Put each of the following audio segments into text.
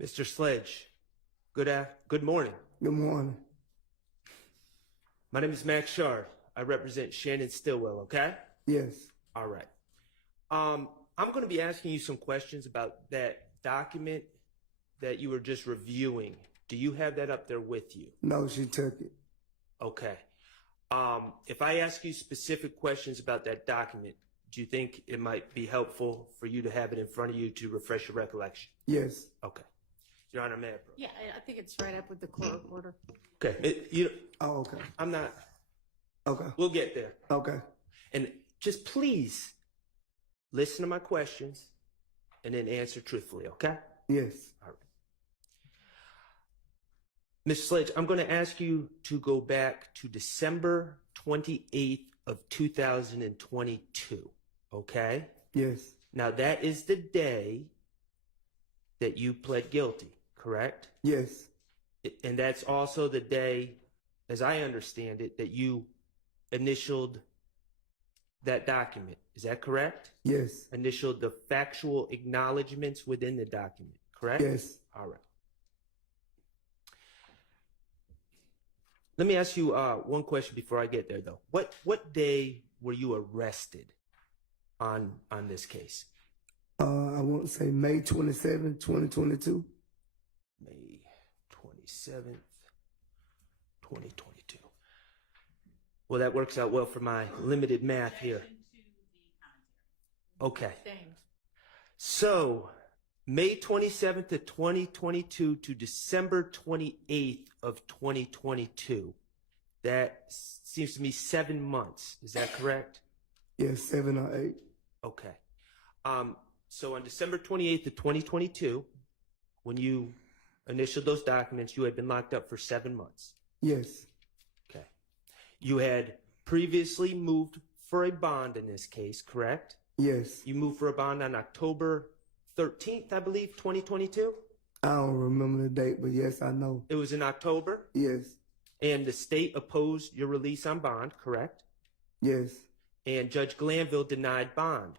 Mr. Sledge, good morning. Good morning. My name is Max Schardt. I represent Shannon Stillwell, okay? Yes. All right. I'm going to be asking you some questions about that document that you were just reviewing. Do you have that up there with you? No, she took it. Okay. If I ask you specific questions about that document, do you think it might be helpful for you to have it in front of you to refresh your recollection? Yes. Okay. Your Honor, may I approach? Yeah, I think it's right up with the court reporter. Okay. Oh, okay. I'm not. Okay. We'll get there. Okay. And just please listen to my questions and then answer truthfully, okay? Yes. All right. Ms. Sledge, I'm going to ask you to go back to December 28th of 2022, okay? Yes. Now, that is the day that you pled guilty, correct? Yes. And that's also the day, as I understand it, that you initialed that document. Is that correct? Yes. Initialed the factual acknowledgments within the document, correct? Yes. All right. Let me ask you one question before I get there, though. What day were you arrested on this case? I want to say May 27, 2022. May 27th, 2022. Well, that works out well for my limited math here. Okay. So, May 27th of 2022 to December 28th of 2022. That seems to me 7 months. Is that correct? Yes, 7 or 8. Okay. So on December 28th of 2022, when you initialed those documents, you had been locked up for 7 months. Yes. Okay. You had previously moved for a bond in this case, correct? Yes. You moved for a bond on October 13th, I believe, 2022? I don't remember the date, but yes, I know. It was in October? Yes. And the state opposed your release on bond, correct? Yes. And Judge Glanville denied bond,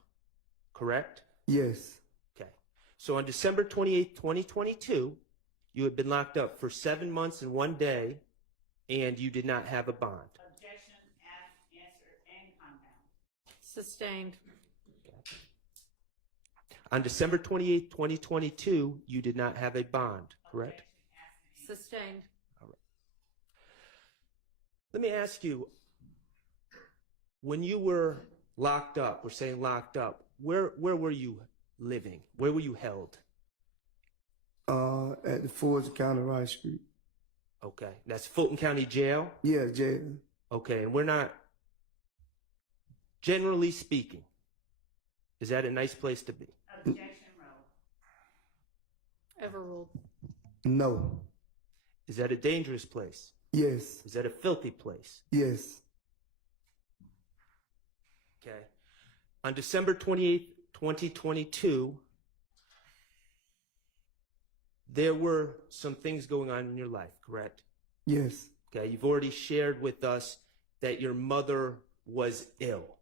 correct? Yes. Okay. So on December 28th, 2022, you had been locked up for 7 months and 1 day, and you did not have a bond. Objection, ask, answer, and compound. Sustained. On December 28th, 2022, you did not have a bond, correct? Sustained. All right. Let me ask you, when you were locked up, we're saying locked up, where were you living? Where were you held? At the Fulton County Rice Street. Okay. That's Fulton County Jail? Yeah, jail. Okay. And we're not, generally speaking, is that a nice place to be? Objection, roll. Overruled. No. Is that a dangerous place? Yes. Is that a filthy place? Yes. Okay. On December 28th, 2022, there were some things going on in your life, correct? Yes. Okay. You've already shared with us that your mother was ill.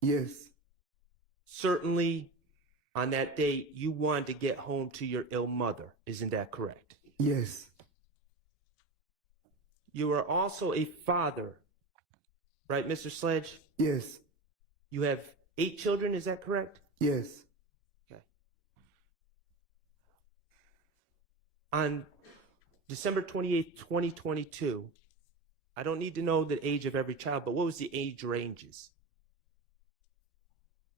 Yes. Certainly, on that date, you wanted to get home to your ill mother. Isn't that correct? Yes. You are also a father, right, Mr. Sledge? Yes. You have 8 children, is that correct? Yes. Okay. On December 28th, 2022, I don't need to know the age of every child, but what was the age ranges?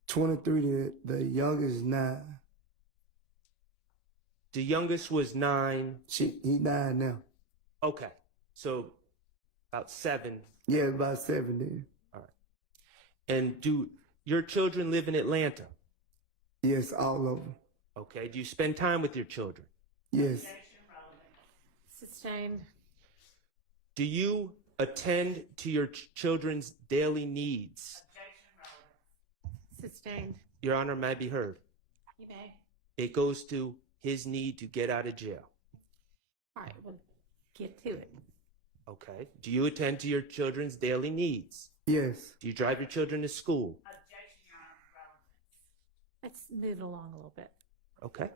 23, the youngest 9. The youngest was 9. He 9 now. Okay. So about 7. Yeah, about 7 then. All right. And do your children live in Atlanta? Yes, all of them. Okay. Do you spend time with your children? Yes. Objection, relevant. Sustained. Do you attend to your children's daily needs? Objection, relevant. Sustained. Your Honor, may I be heard? You may. It goes to his need to get out of jail. All right, we'll get to it. Okay. Do you attend to your children's daily needs? Yes. Do you drive your children to school? Objection, Your Honor, relevant. Let's move it along a little bit. Okay.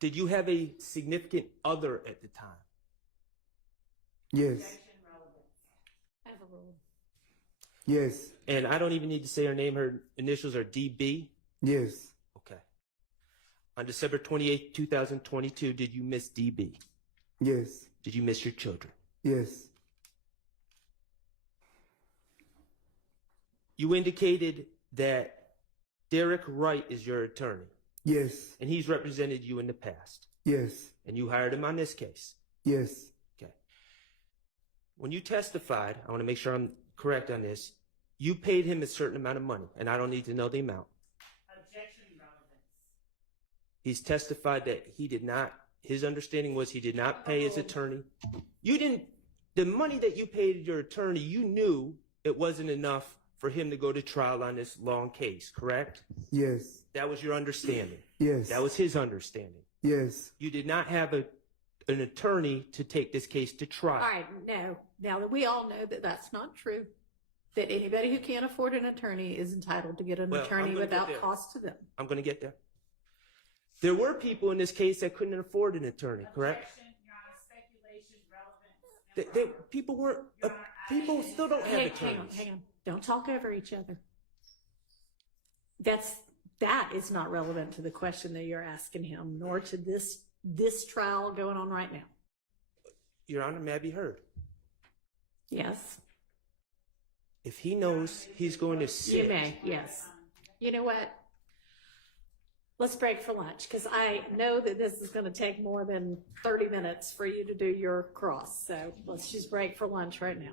Did you have a significant other at the time? Yes. Objection, relevance. Overruled. Yes. And I don't even need to say her name. Her initials are DB. Yes. Okay. On December 28th, 2022, did you miss DB? Yes. Did you miss your children? Yes. You indicated that Derek Wright is your attorney, Yes. and he's represented you in the past, Yes. and you hired him on this case. Yes. Okay. When you testified, I want to make sure I'm correct on this, you paid him a certain amount of money, and I don't need to know the amount. Objection, relevance. He's testified that he did not, his understanding was he did not pay his attorney. The money that you paid your attorney, you knew it wasn't enough for him to go to trial on this long case, correct? Yes. That was your understanding. Yes. That was his understanding. Yes. You did not have an attorney to take this case to trial. All right, no. Now that we all know that that's not true, that anybody who can't afford an attorney is entitled to get an Well, I'm attorney gonna get without there. cost to them. I'm going to get there. There were people in this case that couldn't afford an attorney, correct? Objection, Your Honor, speculation, relevance. People weren't. People still don't have attorneys. Hang on. Don't talk over each other. That is not relevant to the question that you're asking him, nor to this trial going on right now. Your Honor, may I be heard? Yes, If he knows he's going to you sit, may. Yes. You know what? Let's break for lunch because I know that this is going to take more than 30 minutes for you to do your cross. So let's just break for lunch right now.